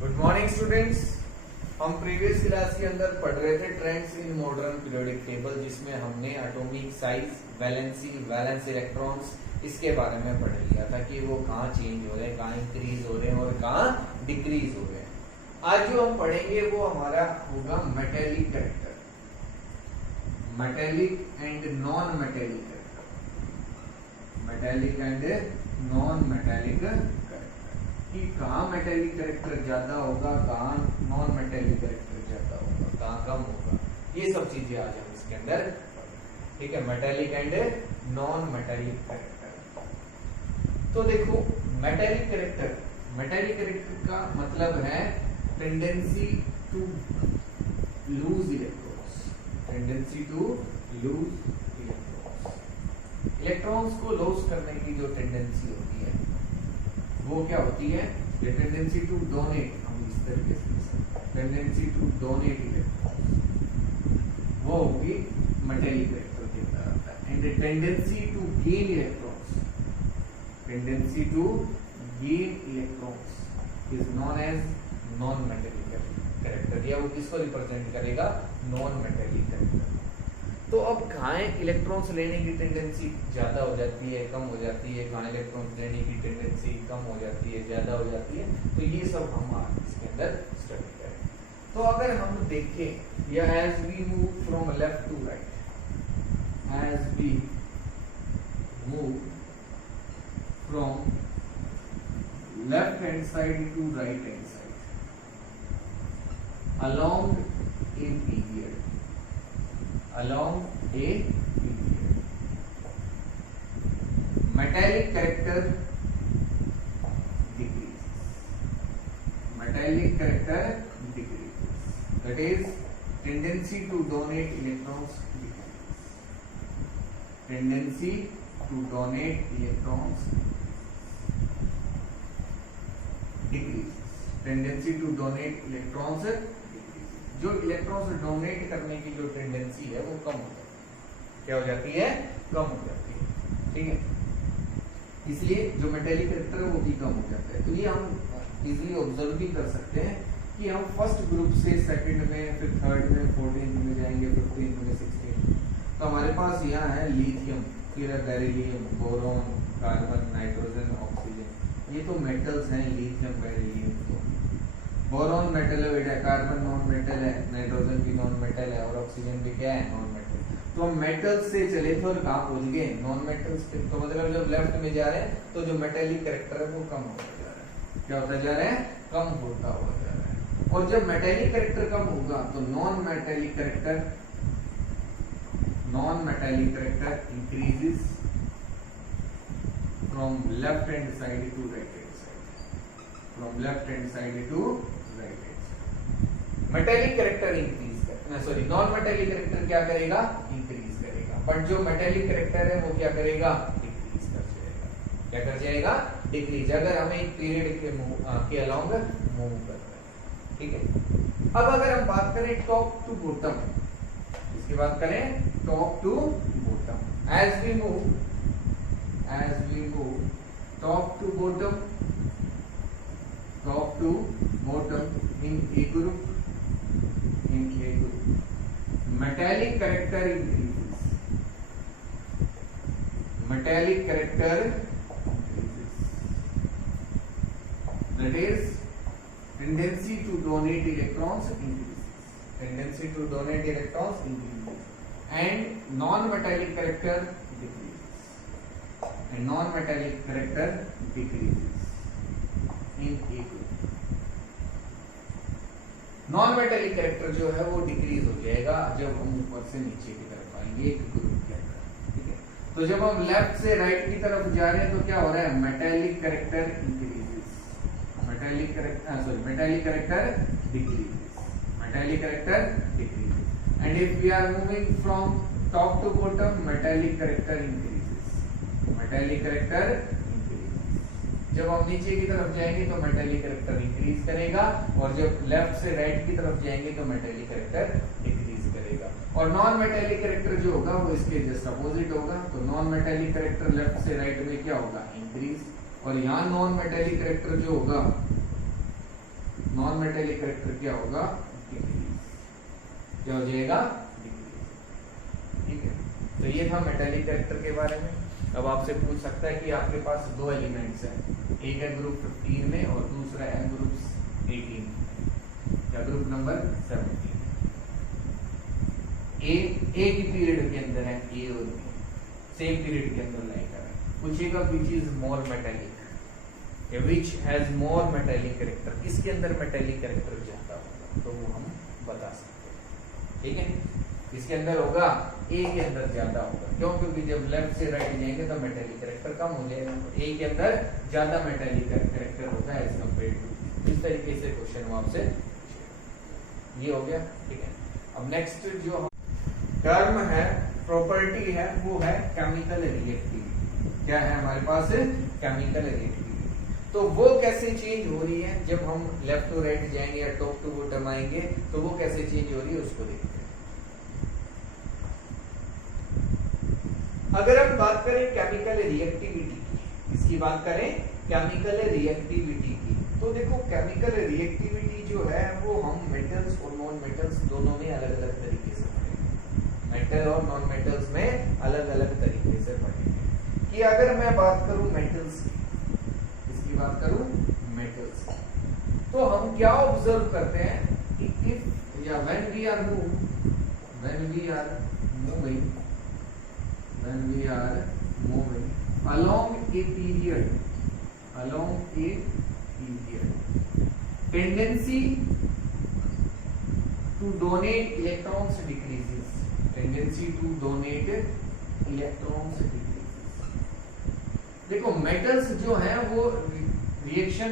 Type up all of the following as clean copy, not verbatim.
Good morning students. हम previous class के अंदर पढ़ रहे थे trends in modern periodic table, जिसमें हमने atomic size, valency, valence electrons इसके बारे में पढ़ लिया था कि वो कहाँ चेंज हो रहे हैं, कहाँ इंक्रीज हो रहे हैं और कहाँ डिक्रीज हो रहे हैं। आज जो हम पढ़ेंगे वो हमारा होगा metallic character, metallic and non metallic character, metallic and non metallic character, कि कहाँ मेटेलिक कैरेक्टर ज्यादा होगा, कहाँ नॉन मेटेलिक कैरेक्टर ज्यादा होगा, कहाँ कम होगा, ये सब चीजें आज हम इसके अंदर, ठीक है, metallic and non metallic character. तो देखो मेटेलिक कैरेक्टर, मेटेलिक कैरेक्टर का मतलब है tendency to lose electrons, tendency to lose electrons, electrons को लॉस करने की जो टेंडेंसी होती है वो क्या होती है, ये टेंडेंसी टू डोनेट, हम इस तरीके से टेंडेंसी टू डोनेट इलेक्ट्रॉन्स वो होगी मेटेलिक कैरेक्टर के अंदर आता है। And tendency to gain electrons, tendency to gain electrons is known as non metallic character, या वो किसको रिप्रेजेंट करेगा, नॉन मेटेलिक कैरेक्टर। तो अब कहाँ इलेक्ट्रॉन्स लेने की टेंडेंसी ज्यादा हो जाती है, कम हो जाती है, कहाँ इलेक्ट्रॉन्स लेने की टेंडेंसी कम हो जाती है, ज्यादा हो जाती है, तो ये सब हम आज इसके अंदर स्टडी करें। तो अगर हम देखें, या as we move from left to right, as we move from left hand side to right hand side along a period, along a period, metallic character decreases, metallic character decreases, that is tendency to donate electrons decreases, tendency to donate electrons decreases, tendency to donate electrons, जो electrons donate करने की जो tendency है वो कम हो जाती है, क्या हो जाती है, कम हो जाती है, ठीक है। इसलिए जो मेटेलिक कैरेक्टर है वो भी कम हो जाता है। तो ये हम इजीली ऑब्जर्व भी कर सकते हैं कि हम फर्स्ट ग्रुप से सेकंड में, फिर थर्ड में, 14th में जाएंगे, 15th में, 16th। तो हमारे पास यहाँ है लिथियम, फिर beryllium, boron, carbon, nitrogen, oxygen, ये तो मेटल्स हैं, लिथियम, बेरिलियम। बोरॉन मेटल है, कार्बन नॉन मेटल है, नाइट्रोजन भी नॉन मेटल है और ऑक्सीजन भी क्या है, नॉन मेटल। तो हम मेटल्स से चले थे और कहाँ पहुंच गए, नॉन मेटल्स पे। तो मतलब जब लेफ्ट में जा रहे हैं तो जो मेटेलिक कैरेक्टर है वो कम होता जा रहा है, क्या होता जा रहा है, कम होता हुआ जा रहा है। और जब मेटेलिक कैरेक्टर कम होगा तो non metallic character, non metallic character increases from left hand side to right hand side, from left hand side to right hand side. Metallic character increase करना, सॉरी नॉन मेटेलिक कैरेक्टर क्या करेगा, increase करेगा, but जो metallic character है वो क्या करेगा, decrease कर जाएगा, क्या कर जाएगा, डिक्रीज, अगर हमें एक पीरियड के अलोंग मूव कर रहे हैं, ठीक है। अब अगर हम बात करें टॉप टू बॉटम, इसकी बात करें top to bottom, as we move top to bottom, top to bottom in a group, metallic character increases, metallic character increases, that is tendency to donate electrons increases, tendency to donate electrons increases, and non-metallic character decreases, and non-metallic character decreases in a group। Non metallic character जो है वो decrease हो जाएगा जब हम ऊपर से नीचे की तरफ आएंगे एक ग्रुप के अंदर, ठीक है। तो जब हम लेफ्ट से राइट की तरफ जा रहे हैं तो क्या हो रहा है, metallic character increases, metallic character, sorry metallic character decreases, metallic character decreases. And if we are moving from top to bottom, metallic character increases, metallic character. जब हम नीचे की तरफ जाएंगे तो मेटेलिक कैरेक्टर इंक्रीज करेगा, और जब लेफ्ट से राइट की तरफ जाएंगे तो मेटेलिक कैरेक्टर डिक्रीज करेगा। और नॉन मेटेलिक कैरेक्टर जो होगा वो इसके जस्ट अपोजिट होगा। तो नॉन मेटेलिक कैरेक्टर लेफ्ट से राइट में क्या होगा, इंक्रीज, और यहाँ नॉन मेटेलिक कैरेक्टर जो होगा नॉन मेटेलिक कैरेक्टर क्या होगा, डिक्रीज। क्या हो जाएगा, डिक्रीज। ठीक है, तो ये था मेटेलिक कैरेक्टर के बारे में। अब आपसे पूछ सकता है कि आपके पास दो एलिमेंट्स हैं, एक है ग्रुप 15 में और दूसरा है ग्रुप 18 या ग्रुप नंबर 17। एक ही पीरियड के अंदर है ए और बी, सेम पीरियड के अंदर लाई कर रहे हैं। पूछेगा which is more metallic, which has more metallic character, किसके अंदर मेटेलिक कैरेक्टर ज्यादा होगा, तो वो हम बता सकते हैं। ठीक है, इसके अंदर होगा ए के अंदर ज्यादा होगा, क्यों, क्योंकि जब लेफ्ट से राइट जाएंगे तो मेटेलिक कैरेक्टर कम हो जाएगा, तो ए के अंदर ज्यादा मेटेलिक कैरेक्टर होता है एज कम्पेयर टू। इस तरीके से क्वेश्चन आपसे ये हो गया। ठीक है, अब नेक्स्ट जो टर्म है, प्रॉपर्टी है, वो है केमिकल रिएक्टिविटी। क्या है हमारे पास, केमिकल रिएक्टिविटी। तो वो कैसे चेंज हो रही है जब हम लेफ्ट टू राइट जाएंगे या टॉप टू बॉटम आएंगे, तो वो कैसे चेंज हो रही है उसको देखते हैं। अगर हम बात करें केमिकल रिएक्टिविटी की, इसकी बात करें केमिकल रिएक्टिविटी की, तो देखो केमिकल रिएक्टिविटी जो है वो हम मेटल्स और नॉन मेटल्स दोनों में अलग अलग तरीके से पढ़ेंगे। मेटल और नॉन मेटल्स में अलग अलग तरीके से पढ़ेंगे। कि अगर मैं बात करूं मेटल्स की, इसकी बात करूं मेटल्स की, तो हम क्या ऑब्जर्व करते हैं कि इफ या when we are moving along a period, tendency to donate electrons decreases, देखो मेटल्स जो हैं वो रिएक्शन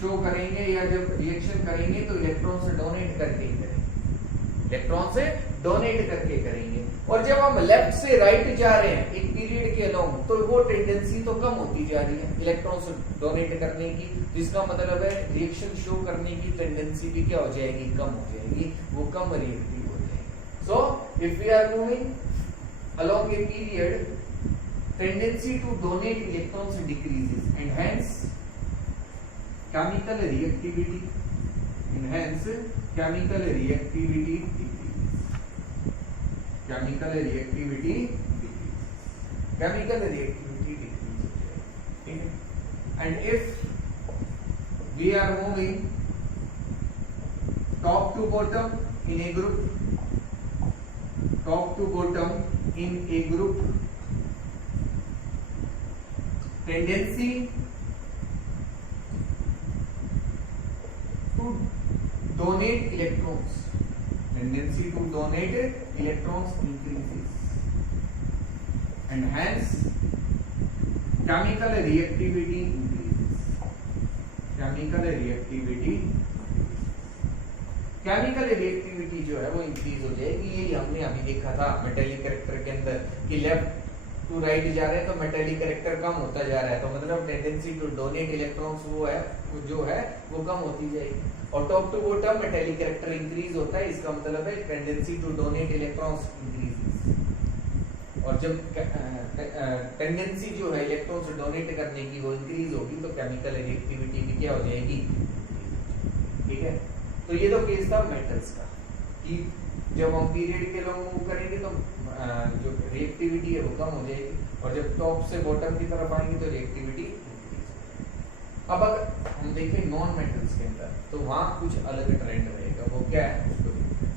शो करेंगे या जब रिएक्शन करेंगे तो इलेक्ट्रॉन से डोनेट करके ही करेंगे, इलेक्ट्रॉन से डोनेट करके करेंगे। और जब हम लेफ्ट से राइट जा रहे हैं एक पीरियड के अलोंग, तो वो टेंडेंसी तो कम होती जा रही है इलेक्ट्रॉन से डोनेट करने की, जिसका मतलब है रिएक्शन शो करने की टेंडेंसी भी क्या हो जाएगी, कम हो जाएगी, वो कम रिएक्टिव हो जाएगी। So if we are moving along a period, tendency to donate electrons decreases and hence chemical reactivity chemical reactivity ठीक है। And if we are moving top to bottom in a group, tendency to donate electrons increases and hence chemical reactivity increases। Chemical reactivity जो है वो increase हो जाएगी। ये हमने अभी देखा था मेटेलिक कैरेक्टर के अंदर कि लेफ्ट टू राइट जा रहे हैं तो मेटेलिक कैरेक्टर कम होता जा रहा है, तो मतलब टेंडेंसी टू डोनेट इलेक्ट्रॉन्स जो है वो कम होती जाएगी। और top to bottom metallic character increase होता है, इसका मतलब है tendency to donate electrons increases. और जब टेंडेंसी जो है इलेक्ट्रॉन्स डोनेट करने की वो इंक्रीज होगी तो केमिकल रिएक्टिविटी भी क्या हो जाएगी, ठीक है। तो ये तो केस था मेटल्स का कि जब हम पीरियड के लोग मूव करेंगे तो जो रिएक्टिविटी है वो कम हो जाएगी, और जब टॉप से बॉटम की तरफ आएंगे तो रिएक्टिविटी इंक्रीज। अब अगर हम देखें नॉन मेटल्स के अंदर तो वहां कुछ अलग ट्रेंड रहेगा, वो क्या है उसको देखते हैं।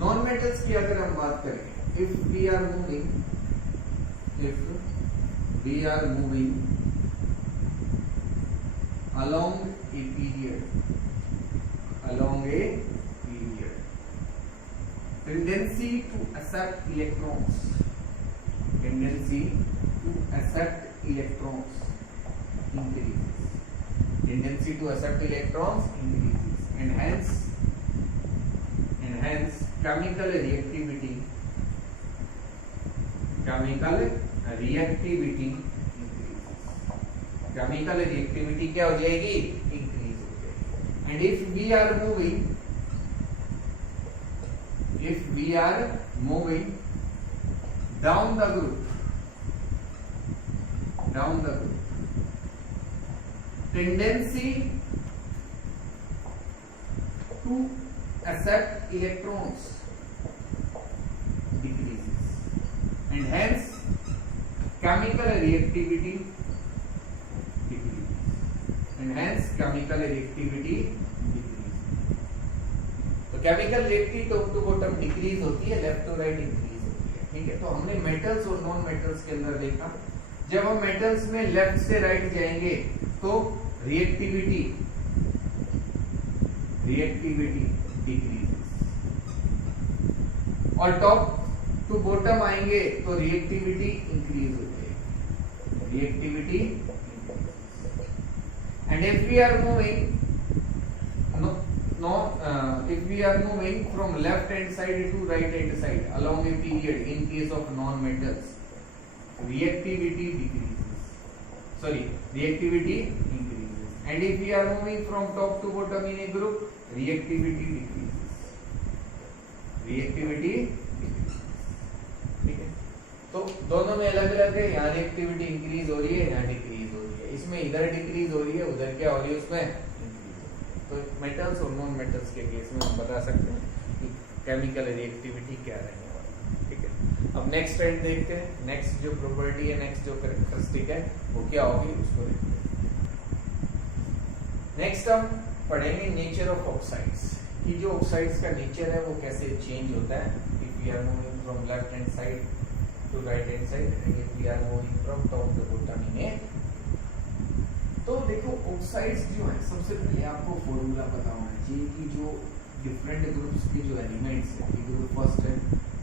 नॉन मेटल्स की अगर हम बात करें, if we are moving along a period, tendency to accept electrons increases, and hence chemical reactivity क्या हो जाएगी, इंक्रीज हो जाएगी। And if we are moving down the group, tendency to accept electrons decreases and hence chemical reactivity decreases and hence chemical reactivity decreases. तो chemical reactivity top to bottom decrease होती है, left to right increase होती है। ठीक है, तो हमने metals और नॉन मेटल्स के अंदर देखा, जब हम मेटल्स में लेफ्ट से राइट जाएंगे तो रिएक्टिविटी डिक्रीज और टॉप टू बॉटम आएंगे तो रिएक्टिविटी इंक्रीज हो जाएगी, reactivity. And if we are moving if we are moving from left hand side to right hand side along a period in case of non metals, reactivity increases, and if we are moving from top to bottom in a group, reactivity decreases, ठीक है। तो दोनों में अलग अलग है, यहाँ reactivity increase हो रही है, यहाँ डिक्रीज हो रही है, इसमें इधर डिक्रीज हो रही है, उधर क्या हो रही है उसमें। तो मेटल्स और नॉन मेटल्स के केस में हम बता सकते हैं कि केमिकल रिएक्टिविटी क्या रहने वाला है। ठीक है, अब नेक्स्ट ट्रेंड देखते हैं, नेक्स्ट जो प्रॉपर्टी है, नेक्स्ट जो कैरेक्टरिस्टिक है वो क्या होगी उसको देखते हैं। नेक्स्ट हम पढ़ेंगे नेचर ऑफ ऑक्साइड्स, कि जो ऑक्साइड्स का नेचर है वो कैसे चेंज होता है if we are moving from left hand side to right hand side and if we are moving from top to bottom in a. तो देखो ऑक्साइड्स जो है, सबसे पहले आपको फॉर्मूला पता होना चाहिए कि जो डिफरेंट ग्रुप्स के जो एलिमेंट्स है, कि ग्रुप फर्स्ट है,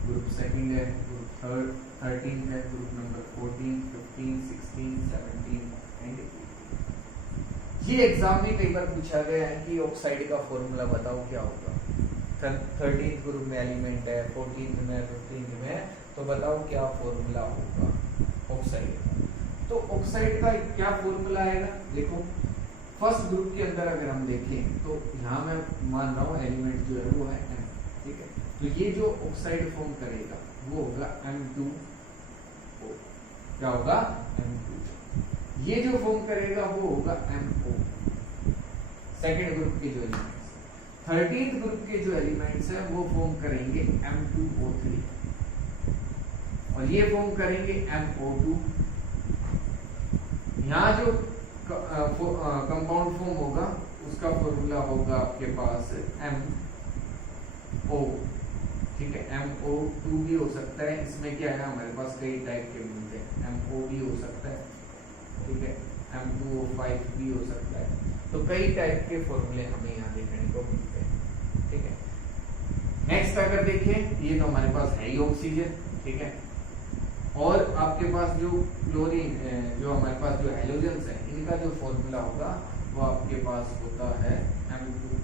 ग्रुप सेकंड है, ग्रुप थर्ड 13 है, ग्रुप नंबर 14, 15, 16, 17 एंड 18। ये एग्जाम में कई बार पूछा गया है कि ऑक्साइड का फॉर्मूला बताओ क्या होगा। 13th ग्रुप में एलिमेंट है, 14th में, 15th में, तो बताओ क्या फॉर्मूला होगा ऑक्साइड का। तो ऑक्साइड का क्या फॉर्मूला आएगा, देखो फर्स्ट ग्रुप के अंदर अगर हम देखें तो यहाँ मैं मान रहा हूँ एलिमेंट जो है वो है M, ठीक है। तो ये जो ऑक्साइड फॉर्म करेगा वो होगा M2O, क्या होगा M2। ये जो फॉर्म करेगा वो होगा MO, सेकेंड ग्रुप के जो एलिमेंट्स। 13th ग्रुप के जो एलिमेंट्स हैं वो फॉर्म करेंगे M2O3 और ये फॉर्म करेंगे MO2। यहाँ जो कंपाउंड फॉर्म होगा उसका फॉर्मूला होगा आपके पास MO, ठीक है। MO2 भी हो सकता है, इसमें क्या है हमारे पास कई टाइप के मिलते हैं, MO भी हो सकता है, ठीक है, M2O5 भी हो सकता है। तो कई टाइप के फॉर्मूले हमें यहाँ देखने को मिलते हैं, ठीक है। नेक्स्ट अगर देखें, ये तो हमारे पास है ही ऑक्सीजन, ठीक है। और आपके पास जो क्लोरीन, जो हमारे पास जो हेलोजन्स है, इनका जो फॉर्मूला होगा वो आपके पास होता है M2O।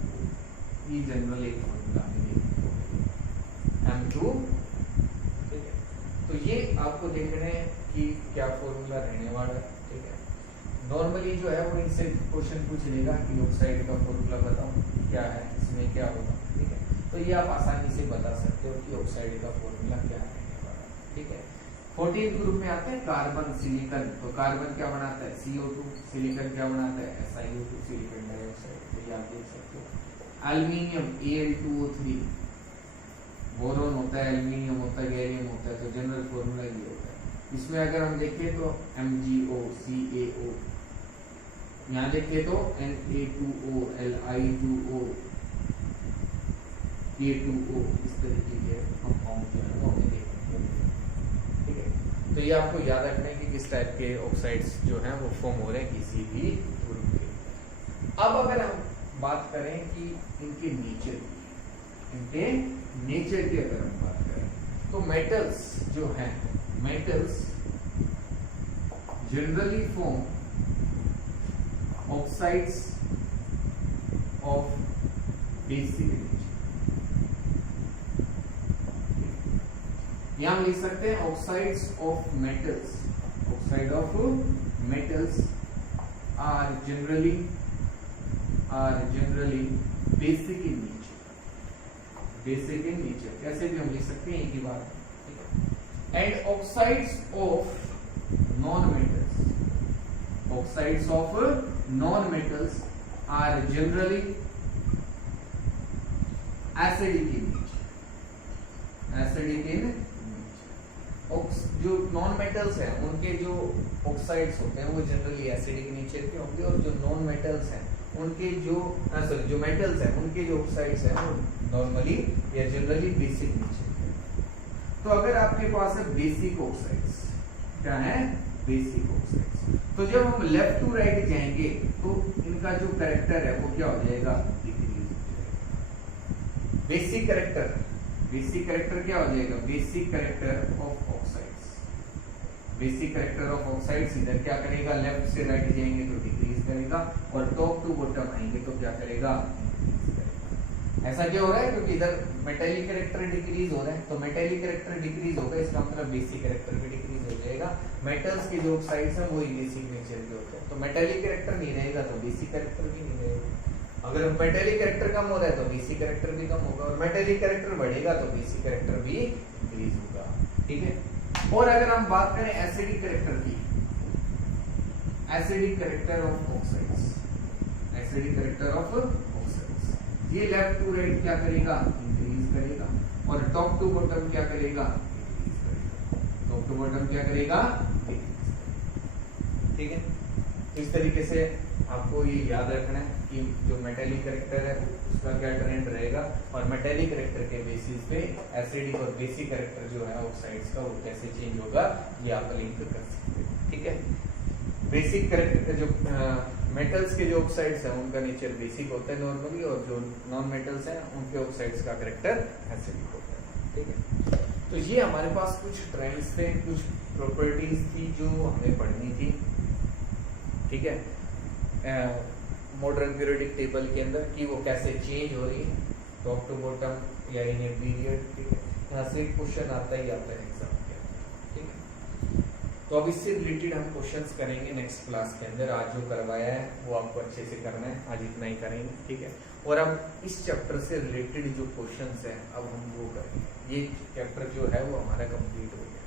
ये जनरल एक फॉर्मूला M2, ठीक है। तो ये आपको देखने कि क्या फॉर्मूला रहने वाला है, ठीक है। नॉर्मली जो है वो इनसे क्वेश्चन पूछ लेगा कि ऑक्साइड का फॉर्मूला बताओ क्या है, इसमें क्या होगा, ठीक है। तो ये आप आसानी से बता सकते हो कि ऑक्साइड का फॉर्मूला क्या रहने वाला है, ठीक है। 14th ग्रुप में आते हैं कार्बन सिलिकॉन, तो कार्बन क्या बनाता है CO2, सिलिकॉन क्या बनाता है SiO2, सिलिकॉन डाइऑक्साइड। तो ये आप देख सकते हो। एल्युमिनियम Al2O3, बोरोन होता है, एल्युमिनियम होता है, गैलियम होता है, तो जनरल फॉर्मूला ये होता है। इसमें अगर हम देखें तो MgO, CaO, यहाँ देखें तो Na2O, Li2O, K2O, इस तरीके के कंपाउंड जो है वो हमें देखने को मिलते हैं, ठीक है। तो ये आपको याद रखना है कि किस टाइप के ऑक्साइड्स जो हैं वो फॉर्म हो रहे हैं किसी भी ग्रुप के। अब अगर हम बात करें कि इनके नेचर की अगर हम बात करें तो मेटल्स जो हैं, metals generally form oxides of basic nature. यहां हम लिख सकते हैं oxides of metals, oxide of metals are generally basic in nature, basic in nature, कैसे भी हम लिख सकते हैं एक ही बात, ठीक है। And oxides of non metals oxides of non-metals are generally acidic in nature. Acidic in nature. जो नॉन मेटल्स हैं उनके जो ऑक्साइड्स होते हैं वो जनरली एसिडिक नेचर के होंगे, और जो नॉन मेटल्स हैं उनके जो मेटल्स हैं उनके जो ऑक्साइड्स हैं वो नॉर्मली या जनरली बेसिक नेचर के। तो अगर आपके पास है बेसिक ऑक्साइड्स, क्या है बेसिक ऑक्साइड्स, तो जब हम लेफ्ट टू राइट जाएंगे तो इनका जो कैरेक्टर है वो क्या हो जाएगा, डिक्रीज हो जाएगा। बेसिक कैरेक्टर क्या हो जाएगा, basic character of oxides. Basic character of oxides इधर क्या करेगा, लेफ्ट से राइट जाएंगे तो डिक्रीज करेगा, और टॉप टू बॉटम आएंगे तो क्या करेगा, इंक्रीज करेगा। ऐसा क्यों हो रहा है, क्योंकि इधर मेटेलिक कैरेक्टर डिक्रीज हो रहा है, तो मेटेलिक कैरेक्टर डिक्रीज होगा इसका मतलब बेसिक कैरेक्टर भी डिक्रीज हो जाएगा। मेटल्स के जो ऑक्साइड्स हैं वही बेसिक नेचर के होते हैं, तो मेटेलिक कैरेक्टर नहीं रहेगा तो बेसिक कैरेक्टर भी नहीं रहेगा। अगर मेटेलिक कैरेक्टर कम हो रहा है तो बेसिक कैरेक्टर भी कम होगा, और मेटेलिक कैरेक्टर बढ़ेगा तो बेसिक कैरेक्टर भी इंक्रीज होगा। ठीक है। और अगर हम बात करें एसिडिक कैरेक्टर की, acidic character of oxides, acidic character of oxides, ये लेफ्ट टू राइट क्या करेगा, इंक्रीज करेगा, और टॉप टू बॉटम क्या करेगा, डिक्रीज करेगा। टॉप टू बॉटम क्या करेगा, डिक्रीज करेगा। ठीक है। इस तरीके से आपको ये याद रखना है कि जो मेटेलिक कैरेक्टर है उसका क्या ट्रेंड रहेगा, और मेटेलिक कैरेक्टर के बेसिस पे एसिडिक और बेसिक कैरेक्टर जो है ऑक्साइड्स का वो कैसे चेंज होगा, ये आप लिंक कर सकते हैं। ठीक है। बेसिक कैरेक्टर जो मेटल्स के जो ऑक्साइड्स हैं उनका नेचर बेसिक होता है नॉर्मली, और जो नॉन मेटल्स हैं उनके ऑक्साइड्स का कैरेक्टर एसिडिक होता है। ठीक है। तो ये हमारे पास कुछ ट्रेंड्स थे, कुछ प्रॉपर्टीज थी जो हमें पढ़नी थी। ठीक है। मॉडर्न पीरियोडिक टेबल के अंदर कि वो कैसे चेंज हो रही है टॉप टू बॉटम या इन ए पीरियड। ठीक है। यहाँ से क्वेश्चन आता ही आता है एग्जाम के अंदर। ठीक है। तो अब इससे रिलेटेड हम क्वेश्चंस करेंगे नेक्स्ट क्लास के अंदर। आज जो करवाया है वो आपको अच्छे से करना है, आज इतना ही करेंगे। ठीक है। और अब इस चैप्टर से रिलेटेड जो क्वेश्चंस हैं अब हम वो करेंगे। ये चैप्टर जो है वो हमारा कंप्लीट हो गया।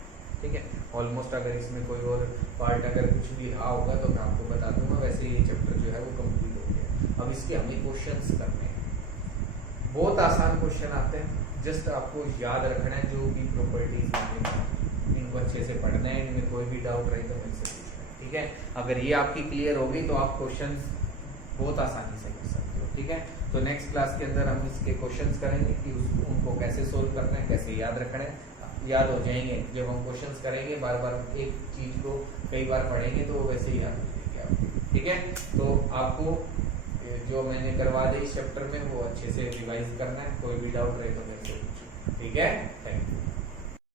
ठीक है। ऑलमोस्ट अगर इसमें कोई और पार्ट अगर कुछ भी रहा होगा तो मैं आपको बता दूंगा, वैसे ये चैप्टर जो है वो कंप्लीट हो गया। अब इसके हमें क्वेश्चंस करने हैं, बहुत आसान क्वेश्चन आते हैं, जस्ट आपको याद रखना है जो भी प्रॉपर्टीज इनको अच्छे से पढ़ना है, इनमें कोई भी डाउट रहे तो मुझसे पूछना है। ठीक है। अगर ये आपकी क्लियर होगी तो आप क्वेश्चन बहुत आसानी से कर सकते हो। ठीक है। तो नेक्स्ट क्लास के अंदर हम इसके क्वेश्चंस करेंगे कि उनको कैसे सोल्व करना है, कैसे याद रखना है। याद हो जाएंगे जब हम क्वेश्चंस करेंगे, बार बार एक चीज को कई बार पढ़ेंगे तो वैसे ही याद हो जाएगी आपको। ठीक है। तो आपको जो मैंने करवा दिया इस चैप्टर में वो अच्छे से रिवाइज करना है, कोई भी डाउट रहे तो मेरे से पूछो। ठीक है। Thank you.